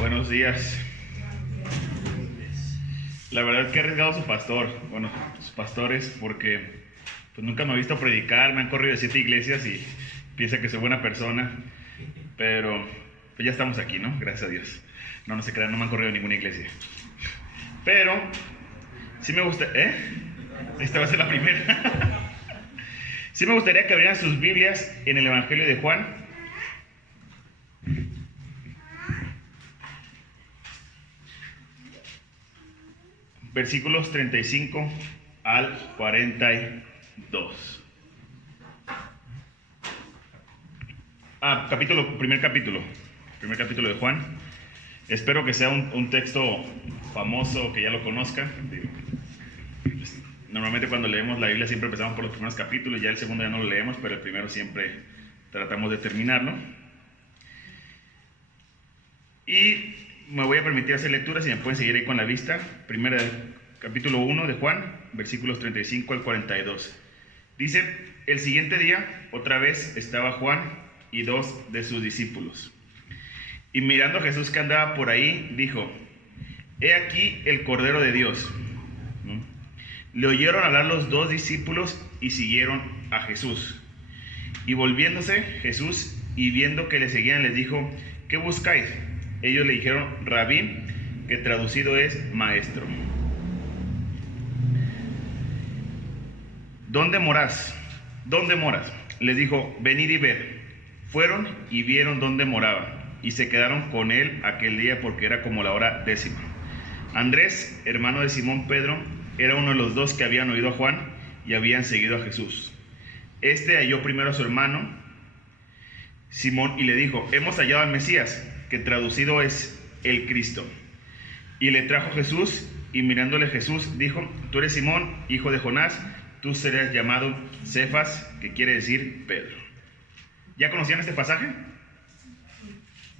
Buenos días. La verdad que he arriesgado a su pastor, sus pastores, porque pues nunca me ha visto predicar, me han corrido de 7 iglesias y piensa que soy buena persona, pero pues ya estamos aquí, ¿no? Gracias a Dios. No se crean, no me han corrido de ninguna iglesia. Pero sí me gusta, esta va a ser la primera. Sí me gustaría que abrieran sus Biblias en el Evangelio de Juan. Versículos 35 al 42. Primer capítulo de Juan. Espero que sea un texto famoso, que ya lo conozcan. Normalmente cuando leemos la Biblia siempre empezamos por los primeros capítulos, ya el segundo ya no lo leemos, pero el primero siempre tratamos de terminarlo. Y me voy a permitir hacer lecturas y me pueden seguir ahí con la vista. Capítulo 1 de Juan, versículos 35 al 42. Dice: el siguiente día, otra vez estaba Juan y 2 de sus discípulos. Y mirando a Jesús que andaba por ahí, dijo: he aquí el Cordero de Dios. Le oyeron hablar los 2 discípulos y siguieron a Jesús. Y volviéndose Jesús y viendo que le seguían, les dijo: ¿qué buscáis? Ellos le dijeron: Rabí, que traducido es maestro. ¿Dónde moras? Les dijo: venid y ved. Fueron y vieron dónde moraba, y se quedaron con él aquel día, porque era como la hora 10. Andrés, hermano de Simón Pedro, era uno de los 2 que habían oído a Juan y habían seguido a Jesús. Este halló primero a su hermano Simón y le dijo: hemos hallado al Mesías, que traducido es el Cristo. Y le trajo Jesús, y mirándole Jesús dijo: tú eres Simón, hijo de Jonás, tú serás llamado Cefas, que quiere decir Pedro. ¿Ya conocían este pasaje?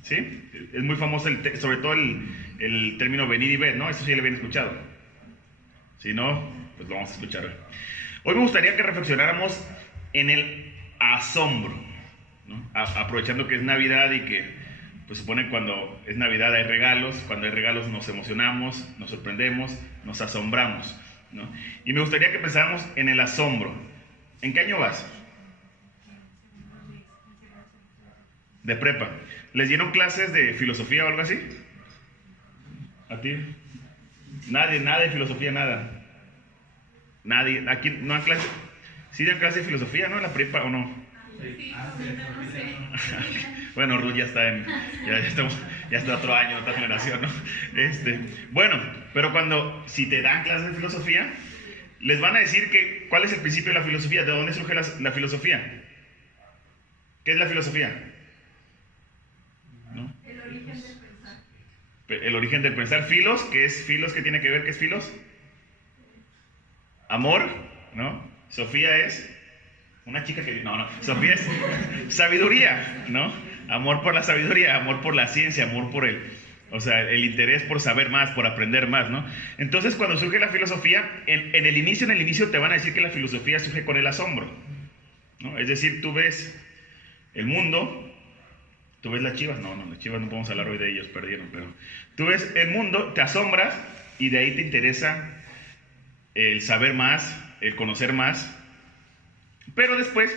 ¿Sí? Es muy famoso, sobre todo el término venid y ved, ¿no? Eso sí lo habían escuchado. Si no, pues lo vamos a escuchar hoy. Hoy me gustaría que reflexionáramos en el asombro, ¿no? Aprovechando que es Navidad y que pues supone cuando es Navidad hay regalos, cuando hay regalos nos emocionamos, nos sorprendemos, nos asombramos, ¿no? Y me gustaría que pensáramos en el asombro. ¿En qué año vas? De prepa. ¿Les dieron clases de filosofía o algo así? ¿A ti? Nada de filosofía, nada. Nadie, aquí no dan clase. ¿Sí dan clase de filosofía, no? ¿En la prepa o no? Sí. Bueno, Ruth ya está ya está otro año, otra generación, ¿no? Bueno, pero si te dan clases de filosofía, les van a decir ¿cuál es el principio de la filosofía? ¿De dónde surge la filosofía? ¿Qué es la filosofía? ¿No? El origen del pensar. El origen del pensar. Filos, ¿qué es filos? ¿Qué tiene que ver? ¿Qué es filos? Amor, ¿no? Sofía es una chica que... No, Sofía es sabiduría, ¿no? Amor por la sabiduría, amor por la ciencia, amor por el interés por saber más, por aprender más, ¿no? Entonces, cuando surge la filosofía, en el inicio te van a decir que la filosofía surge con el asombro, ¿no? Es decir, tú ves el mundo, tú ves las Chivas, las Chivas no podemos hablar hoy de ellos, perdieron, pero tú ves el mundo, te asombras y de ahí te interesa el saber más, el conocer más. Pero después,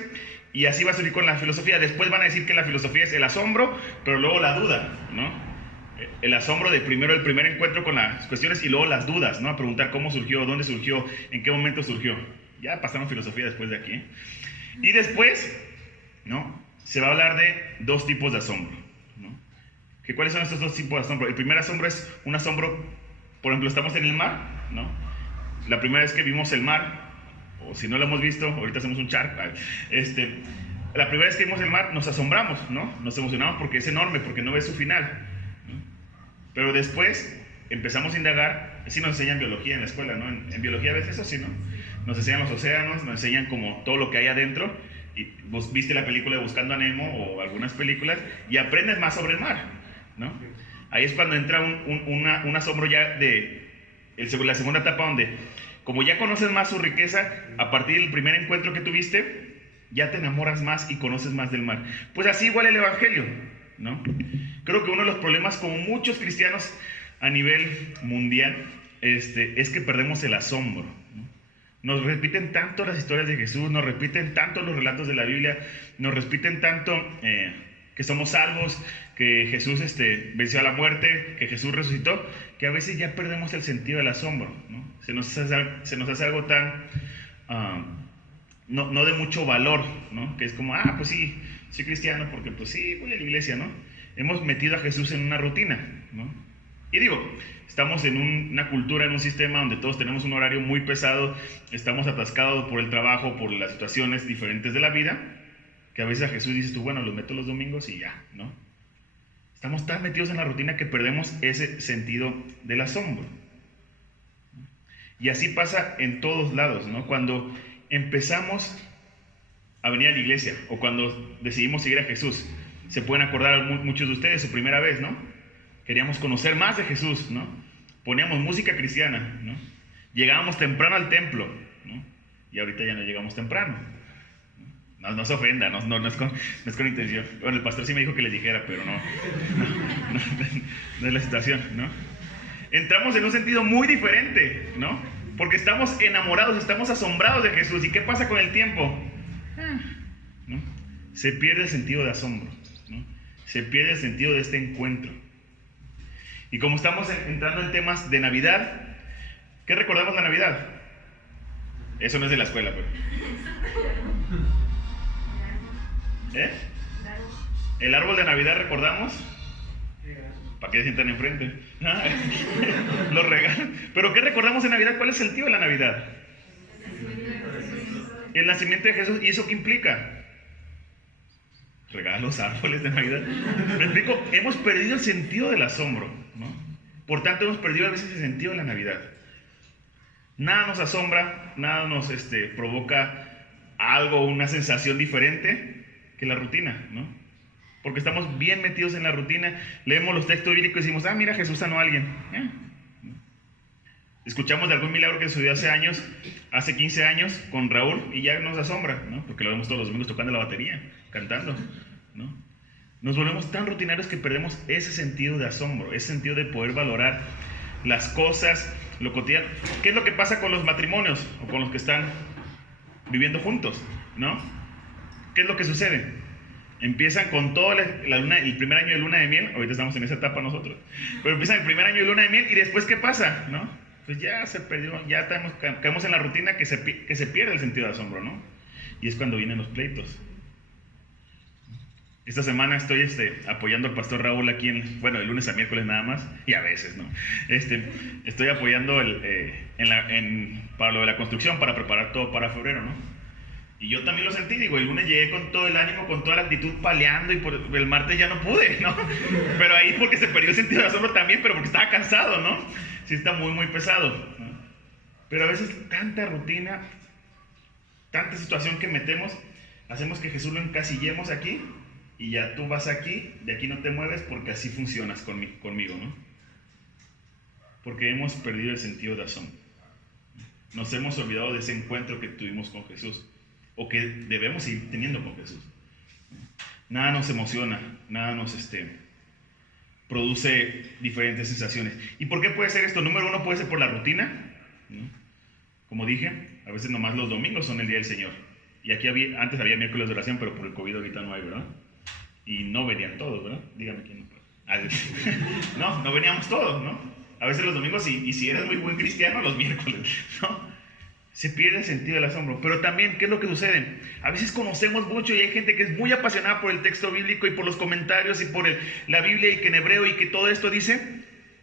y así va a surgir con la filosofía, después van a decir que la filosofía es el asombro, pero luego la duda, ¿no? El asombro de primero el primer encuentro con las cuestiones y luego las dudas, ¿no? A preguntar cómo surgió, dónde surgió, en qué momento surgió. Ya pasamos filosofía después de aquí. Y después, ¿no? Se va a hablar de 2 tipos de asombro, ¿no? ¿Cuáles son estos 2 tipos de asombro? El primer asombro es un asombro, por ejemplo, estamos en el mar, ¿no? La primera vez que vimos el mar, o si no lo hemos visto, ahorita hacemos un charco. La primera vez que vimos el mar nos asombramos, ¿no? Nos emocionamos porque es enorme, porque no ves su final, ¿no? Pero después empezamos a indagar. Sí nos enseñan biología en la escuela, ¿no? En biología ves eso, sí, ¿no? Nos enseñan los océanos, nos enseñan como todo lo que hay adentro. Y vos viste la película de Buscando a Nemo o algunas películas y aprendes más sobre el mar, ¿no? Ahí es cuando entra un asombro ya la segunda etapa, donde como ya conoces más su riqueza, a partir del primer encuentro que tuviste, ya te enamoras más y conoces más del mar. Pues así igual el Evangelio, ¿no? Creo que uno de los problemas como muchos cristianos a nivel mundial es que perdemos el asombro, ¿no? Nos repiten tanto las historias de Jesús, nos repiten tanto los relatos de la Biblia, nos repiten tanto que somos salvos, que Jesús venció a la muerte, que Jesús resucitó, que a veces ya perdemos el sentido del asombro, ¿no? Se nos hace algo tan, no de mucho valor, ¿no? Que es como, pues sí, soy cristiano porque pues sí, voy a la iglesia, ¿no? Hemos metido a Jesús en una rutina, ¿no? Y digo, estamos en una cultura, en un sistema donde todos tenemos un horario muy pesado, estamos atascados por el trabajo, por las situaciones diferentes de la vida, que a veces a Jesús dices tú, bueno, los meto los domingos y ya, ¿no? Estamos tan metidos en la rutina que perdemos ese sentido del asombro. Y así pasa en todos lados, ¿no? Cuando empezamos a venir a la iglesia o cuando decidimos seguir a Jesús, se pueden acordar muchos de ustedes su primera vez, ¿no? Queríamos conocer más de Jesús, ¿no? Poníamos música cristiana, ¿no? Llegábamos temprano al templo, ¿no? Y ahorita ya no llegamos temprano. No se ofenda, no es con intención. Bueno, el pastor sí me dijo que le dijera, pero no es la situación, ¿no? Entramos en un sentido muy diferente, ¿no? Porque estamos enamorados, estamos asombrados de Jesús. ¿Y qué pasa con el tiempo? ¿No? Se pierde el sentido de asombro, ¿no? Se pierde el sentido de este encuentro. Y como estamos entrando en temas de Navidad, ¿qué recordamos de Navidad? Eso no es de la escuela, pero... ¿El árbol de Navidad recordamos? ¿Para qué se sientan enfrente? Los regalos. ¿Pero qué recordamos de Navidad? ¿Cuál es el sentido de la Navidad? El nacimiento de Jesús. ¿Y eso qué implica? Regalos, árboles de Navidad. ¿Me explico? Hemos perdido el sentido del asombro, ¿no? Por tanto, hemos perdido a veces el sentido de la Navidad. Nada nos asombra, nada nos provoca algo, una sensación diferente que la rutina, ¿no? Porque estamos bien metidos en la rutina, leemos los textos bíblicos y decimos, mira, Jesús sanó a alguien. Escuchamos de algún milagro que sucedió hace 15 años con Raúl y ya nos asombra, ¿no? Porque lo vemos todos los domingos tocando la batería, cantando, ¿no? Nos volvemos tan rutinarios que perdemos ese sentido de asombro, ese sentido de poder valorar las cosas, lo cotidiano. ¿Qué es lo que pasa con los matrimonios o con los que están viviendo juntos, ¿no? ¿Qué es lo que sucede? Empiezan con todo el primer año de luna de miel, ahorita estamos en esa etapa nosotros, pero empiezan el primer año de luna de miel y después ¿qué pasa? ¿No? Pues ya se perdió, ya caemos en la rutina que se pierde el sentido de asombro, ¿no? Y es cuando vienen los pleitos. Esta semana estoy apoyando al pastor Raúl aquí de lunes a miércoles nada más, y a veces, ¿no? Estoy apoyando para lo de la construcción, para preparar todo para febrero, ¿no? Y yo también lo sentí, digo, el lunes llegué con todo el ánimo, con toda la actitud paleando, y el martes ya no pude, ¿no? Pero ahí porque se perdió el sentido de asombro también, pero porque estaba cansado, ¿no? Sí está muy, muy pesado, ¿no? Pero a veces tanta rutina, tanta situación que metemos, hacemos que Jesús lo encasillemos aquí, y ya tú vas aquí, de aquí no te mueves porque así funcionas conmigo, ¿no? Porque hemos perdido el sentido de asombro. Nos hemos olvidado de ese encuentro que tuvimos con Jesús, o que debemos seguir teniendo con Jesús. Nada nos emociona, nada nos produce diferentes sensaciones. ¿Y por qué puede ser esto? Número uno, puede ser por la rutina, ¿no? Como dije, a veces nomás los domingos son el día del Señor. Y aquí antes había miércoles de oración, pero por el COVID ahorita no hay, ¿verdad? Y no venían todos, ¿verdad? Dígame quién no. No veníamos todos, ¿no? A veces los domingos, y si eres muy buen cristiano, los miércoles, ¿no? Se pierde el sentido del asombro. Pero también, ¿qué es lo que sucede? A veces conocemos mucho y hay gente que es muy apasionada por el texto bíblico y por los comentarios y por la Biblia y que en hebreo y que todo esto dice,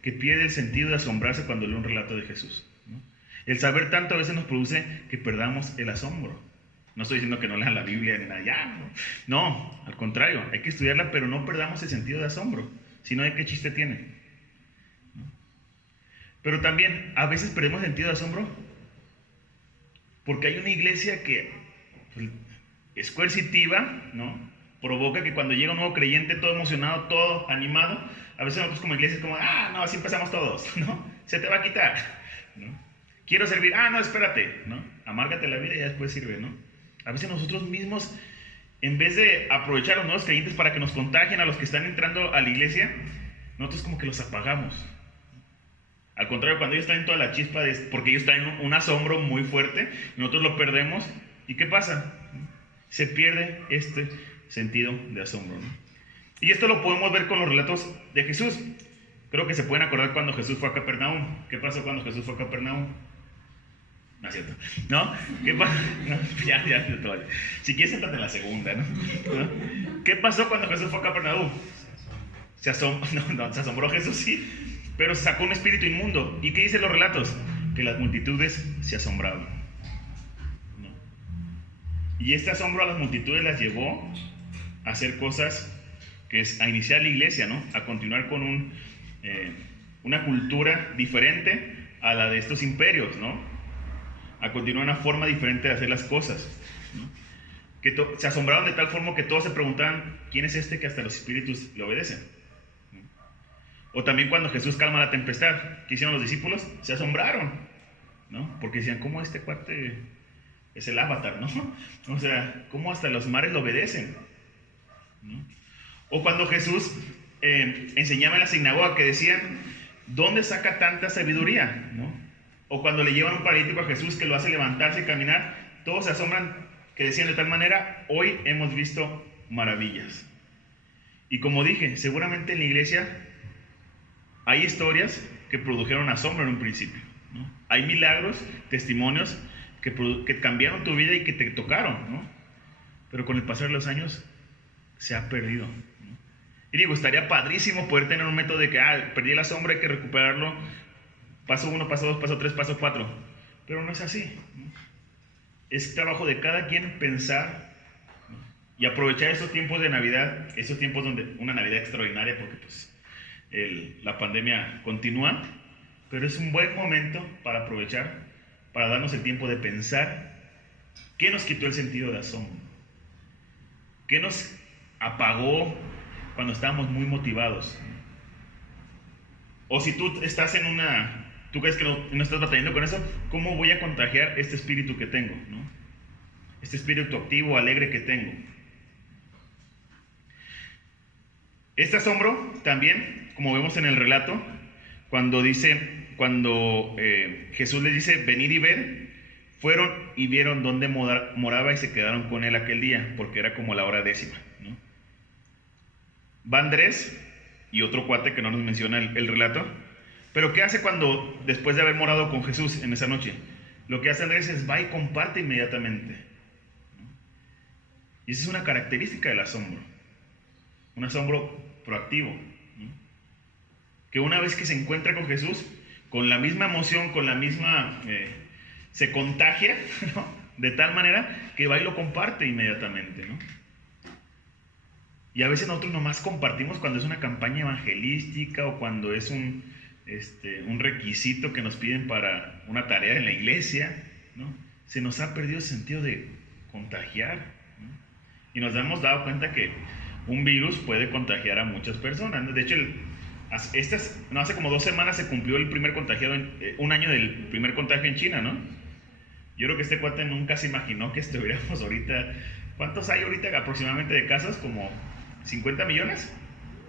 que pierde el sentido de asombrarse cuando lee un relato de Jesús, ¿no? El saber tanto a veces nos produce que perdamos el asombro. No estoy diciendo que no lean la Biblia ni nada, ya, no, al contrario, hay que estudiarla, pero no perdamos el sentido de asombro, sino de qué chiste tiene, ¿no? Pero también, a veces perdemos el sentido de asombro porque hay una iglesia que es coercitiva, ¿no? Provoca que cuando llega un nuevo creyente todo emocionado, todo animado, a veces nosotros como iglesia es como, no, así empezamos todos, ¿no? Se te va a quitar, ¿no? Quiero servir, no, espérate, ¿no? Amárgate la vida y ya después sirve, ¿no? A veces nosotros mismos en vez de aprovechar a los nuevos creyentes para que nos contagien a los que están entrando a la iglesia, nosotros como que los apagamos. Al contrario, cuando ellos traen toda la chispa, porque ellos traen un asombro muy fuerte, nosotros lo perdemos. ¿Y qué pasa? Se pierde este sentido de asombro, ¿no? Y esto lo podemos ver con los relatos de Jesús. Creo que se pueden acordar cuando Jesús fue a Capernaum. ¿Qué pasó cuando Jesús fue a Capernaum? No es cierto. ¿No? ¿Qué pasó? No, ya, todo. Si quieres, siéntate en la segunda, ¿no? ¿Qué pasó cuando Jesús fue a Capernaum? Se asombró Jesús, sí, pero sacó un espíritu inmundo. ¿Y qué dicen los relatos? Que las multitudes se asombraban, ¿no? Y este asombro a las multitudes las llevó a hacer cosas, que es a iniciar la iglesia, ¿no? A continuar con una cultura diferente a la de estos imperios, ¿no? A continuar una forma diferente de hacer las cosas, ¿no? Que se asombraron de tal forma que todos se preguntaban, ¿quién es este que hasta los espíritus le obedecen? ¿No? O también cuando Jesús calma la tempestad, ¿qué hicieron los discípulos? Se asombraron, ¿no? Porque decían, ¿cómo este cuate es el avatar, ¿no? O sea, ¿cómo hasta los mares lo obedecen? ¿No? O cuando Jesús enseñaba en la sinagoga, que decían, ¿dónde saca tanta sabiduría? ¿No? O cuando le llevan un paralítico a Jesús que lo hace levantarse y caminar, todos se asombran, que decían de tal manera, hoy hemos visto maravillas. Y como dije, seguramente en la iglesia hay historias que produjeron asombro en un principio, ¿no? Hay milagros, testimonios que cambiaron tu vida y que te tocaron, ¿no? Pero con el pasar de los años se ha perdido, ¿no? Y digo, estaría padrísimo poder tener un método de que, perdí el asombro, hay que recuperarlo, paso 1, paso 2, paso 3, paso 4. Pero no es así, ¿no? Es trabajo de cada quien pensar, ¿no? Y aprovechar esos tiempos de Navidad, esos tiempos donde una Navidad extraordinaria, porque pues la pandemia continúa, pero es un buen momento para aprovechar, para darnos el tiempo de pensar qué nos quitó el sentido de asombro, qué nos apagó cuando estábamos muy motivados. O si tú estás tú crees que no estás batallando con eso, ¿cómo voy a contagiar este espíritu que tengo, ¿no? Este espíritu activo, alegre que tengo. Este asombro también, como vemos en el relato, cuando Jesús les dice, venid y ver, fueron y vieron dónde moraba y se quedaron con él aquel día, porque era como la hora 10, ¿no? Va Andrés y otro cuate que no nos menciona el relato. Pero ¿qué hace después de haber morado con Jesús en esa noche? Lo que hace Andrés es va y comparte inmediatamente, ¿no? Y esa es una característica del asombro. Un asombro proactivo, ¿no? Que una vez que se encuentra con Jesús, con la misma emoción, con la misma... se contagia, ¿no? De tal manera que va y lo comparte inmediatamente, ¿no? Y a veces nosotros nomás compartimos cuando es una campaña evangelística o cuando es un requisito que nos piden para una tarea en la iglesia, ¿no? Se nos ha perdido el sentido de contagiar, ¿no? Y nos hemos dado cuenta que un virus puede contagiar a muchas personas, ¿no? De hecho, hace como 2 semanas se cumplió el primer contagiado, un año del primer contagio en China, ¿no? Yo creo que este cuate nunca se imaginó que estuviéramos ahorita. ¿Cuántos hay ahorita aproximadamente de casos? Como 50 millones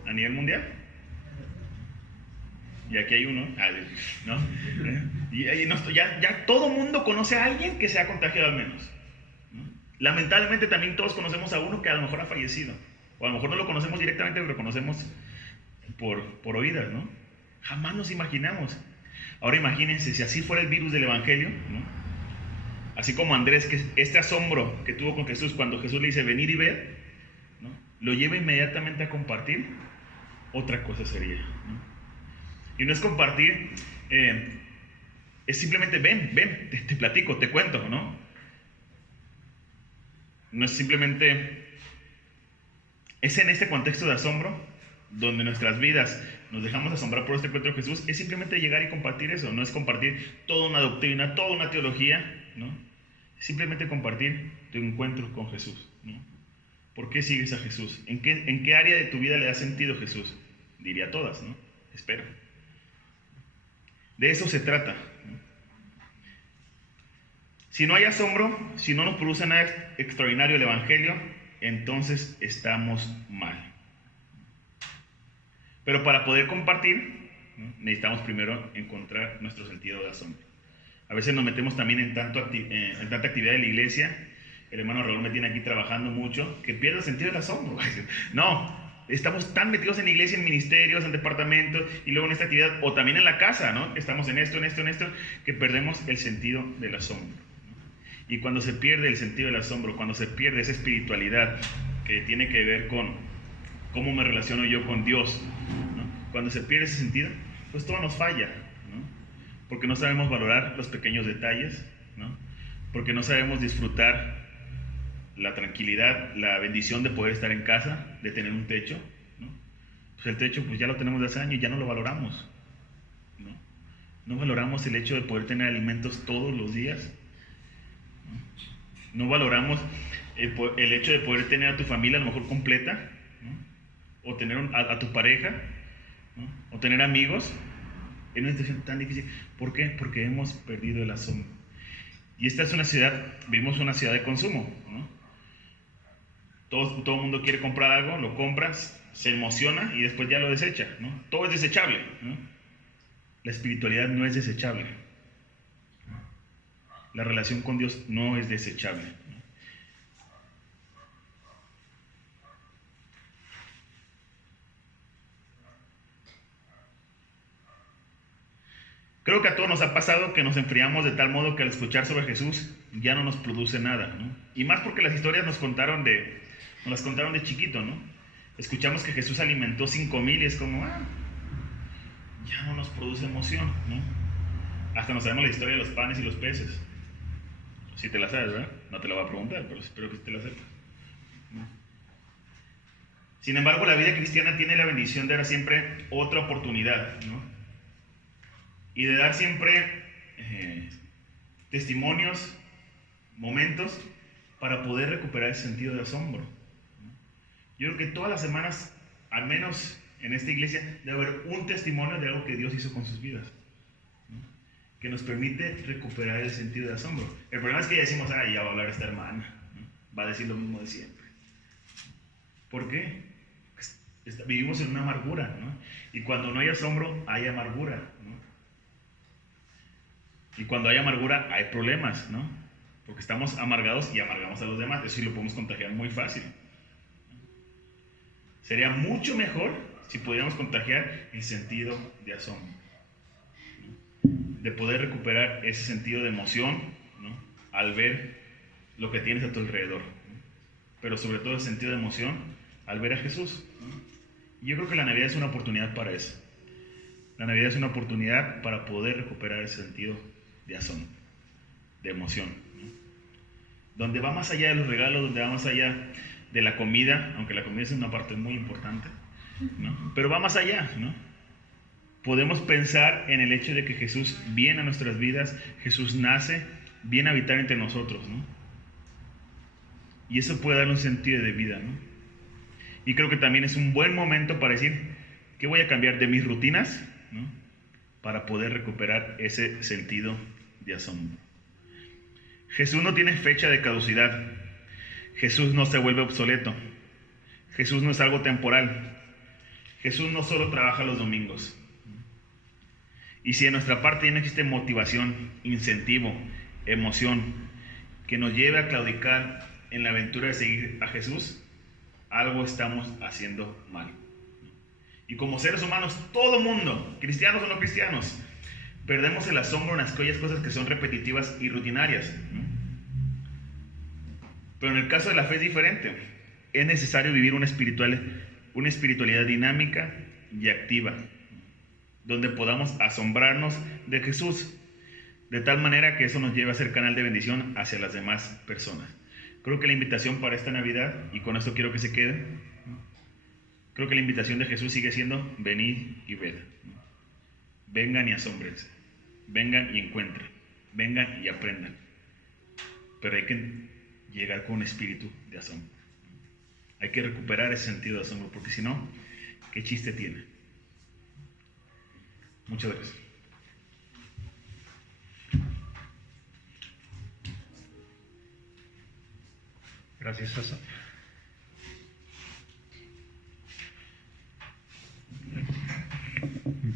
a nivel mundial. Y aquí hay uno, ¿no? Y ya todo mundo conoce a alguien que se ha contagiado al menos, ¿no? Lamentablemente también todos conocemos a uno que a lo mejor ha fallecido. O a lo mejor no lo conocemos directamente, pero lo conocemos por oídas, ¿no? Jamás nos imaginamos. Ahora imagínense si así fuera el virus del evangelio, ¿no? Así como Andrés, que este asombro que tuvo con Jesús cuando Jesús le dice venir y ver, ¿no? Lo lleva inmediatamente a compartir, otra cosa sería, ¿no? Y no es compartir, es simplemente ven, te platico, te cuento, ¿no? No es simplemente, es en este contexto de asombro donde nuestras vidas nos dejamos asombrar por este encuentro de Jesús, es simplemente llegar y compartir eso, no es compartir toda una doctrina, toda una teología, ¿no? Simplemente compartir tu encuentro con Jesús, ¿no? ¿Por qué sigues a Jesús? ¿En qué área de tu vida le da sentido Jesús? Diría todas, ¿no? Espero. De eso se trata, ¿no? Si no hay asombro, si no nos produce nada extraordinario el Evangelio, entonces estamos mal. Pero para poder compartir, ¿no?, necesitamos primero encontrar nuestro sentido de asombro. A veces nos metemos también en tanta actividad de la iglesia. El hermano Raúl me tiene aquí trabajando mucho, que pierde el sentido del asombro. No, estamos tan metidos en la iglesia, en ministerios, en departamentos, y luego en esta actividad, o también en la casa, ¿no? Estamos en esto, que perdemos el sentido del asombro. Y cuando se pierde el sentido del asombro, cuando se pierde esa espiritualidad que tiene que ver con cómo me relaciono yo con Dios, ¿no?, cuando se pierde ese sentido, pues todo nos falla, ¿no? Porque no sabemos valorar los pequeños detalles, ¿no? Porque no sabemos disfrutar la tranquilidad, la bendición de poder estar en casa, de tener un techo, ¿no? Pues el techo pues ya lo tenemos de hace años y ya no lo valoramos, ¿no? No valoramos el hecho de poder tener alimentos todos los días, ¿no? No valoramos el hecho de poder tener a tu familia a lo mejor completa, ¿no? O tener a tu pareja, ¿no?, o tener amigos en una situación tan difícil. ¿Por qué? Porque hemos perdido el asombro. Y esta es una ciudad, vivimos una ciudad de consumo, ¿no? Todo el mundo quiere comprar algo, lo compras, se emociona y después ya lo desecha, ¿no? Todo es desechable, ¿no? La espiritualidad no es desechable. La relación con Dios no es desechable, ¿no? Creo que a todos nos ha pasado que nos enfriamos de tal modo que al escuchar sobre Jesús ya no nos produce nada, ¿no? Y más porque las historias nos las contaron de chiquito, ¿no? Escuchamos que Jesús alimentó 5,000 y es como, ya no nos produce emoción, ¿no? Hasta nos sabemos la historia de los panes y los peces. Si te la sabes, ¿verdad? No te la voy a preguntar, pero espero que te la sepas, ¿no? Sin embargo, la vida cristiana tiene la bendición de dar siempre otra oportunidad, ¿no? Y de dar siempre testimonios, momentos para poder recuperar ese sentido de asombro, ¿no? Yo creo que todas las semanas, al menos en esta iglesia, debe haber un testimonio de algo que Dios hizo con sus vidas, ¿no?, que nos permite recuperar el sentido de asombro. El problema es que ya decimos, ya va a hablar esta hermana, ¿no?, va a decir lo mismo de siempre. ¿Por qué? Pues vivimos en una amargura, ¿no? Y cuando no hay asombro, hay amargura, ¿no? Y cuando hay amargura, hay problemas, ¿no? Porque estamos amargados y amargamos a los demás. Eso sí lo podemos contagiar muy fácil. Sería mucho mejor si pudiéramos contagiar el sentido de asombro, ¿no?, de poder recuperar ese sentido de emoción, ¿no?, al ver lo que tienes a tu alrededor, ¿no?, pero sobre todo el sentido de emoción al ver a Jesús, ¿no? Y yo creo que la Navidad es una oportunidad para eso. La Navidad es una oportunidad para poder recuperar ese sentido de asombro, de emoción, ¿no?, donde va más allá de los regalos, donde va más allá de la comida, aunque la comida es una parte muy importante, ¿no?, pero va más allá, ¿no? Podemos pensar en el hecho de que Jesús viene a nuestras vidas, Jesús nace, viene a habitar entre nosotros, ¿no? Y eso puede darle un sentido de vida, ¿no? Y creo que también es un buen momento para decir, ¿qué voy a cambiar de mis rutinas?, ¿no?, para poder recuperar ese sentido de asombro. Jesús no tiene fecha de caducidad. Jesús no se vuelve obsoleto. Jesús no es algo temporal. Jesús no solo trabaja los domingos. Y si en nuestra parte ya no existe motivación, incentivo, emoción que nos lleve a claudicar en la aventura de seguir a Jesús, algo estamos haciendo mal. Y como seres humanos, todo mundo, cristianos o no cristianos, perdemos el asombro en aquellas cosas que son repetitivas y rutinarias, ¿no? Pero en el caso de la fe es diferente. Es necesario vivir una espiritualidad dinámica y activa, donde podamos asombrarnos de Jesús, de tal manera que eso nos lleve a ser canal de bendición hacia las demás personas. Creo que la invitación para esta Navidad, y con esto quiero que se quede, creo que la invitación de Jesús sigue siendo: venid y ved. Vengan y asómbrense, vengan y encuentren, vengan y aprendan. Pero hay que llegar con un espíritu de asombro. Hay que recuperar ese sentido de asombro, porque si no, ¿qué chiste tiene? Muchas gracias. Gracias, Sasa.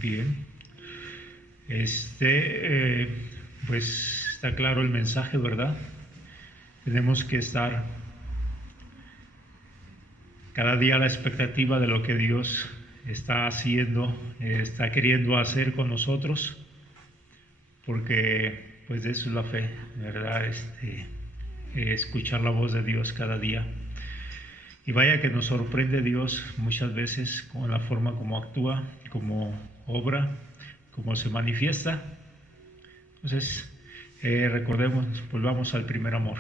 Bien. Pues está claro el mensaje, ¿verdad? Tenemos que estar cada día a la expectativa de lo que Dios está haciendo, está queriendo hacer con nosotros, porque pues de eso es la fe, ¿verdad? Escuchar la voz de Dios cada día. Y vaya que nos sorprende Dios muchas veces con la forma como actúa, como obra, como se manifiesta. Entonces, recordemos, volvamos al primer amor,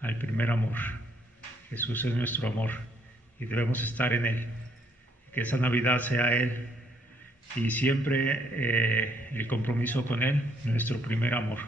al primer amor. Jesús es nuestro amor y debemos estar en Él. Que esa Navidad sea Él y siempre el compromiso con Él, nuestro primer amor.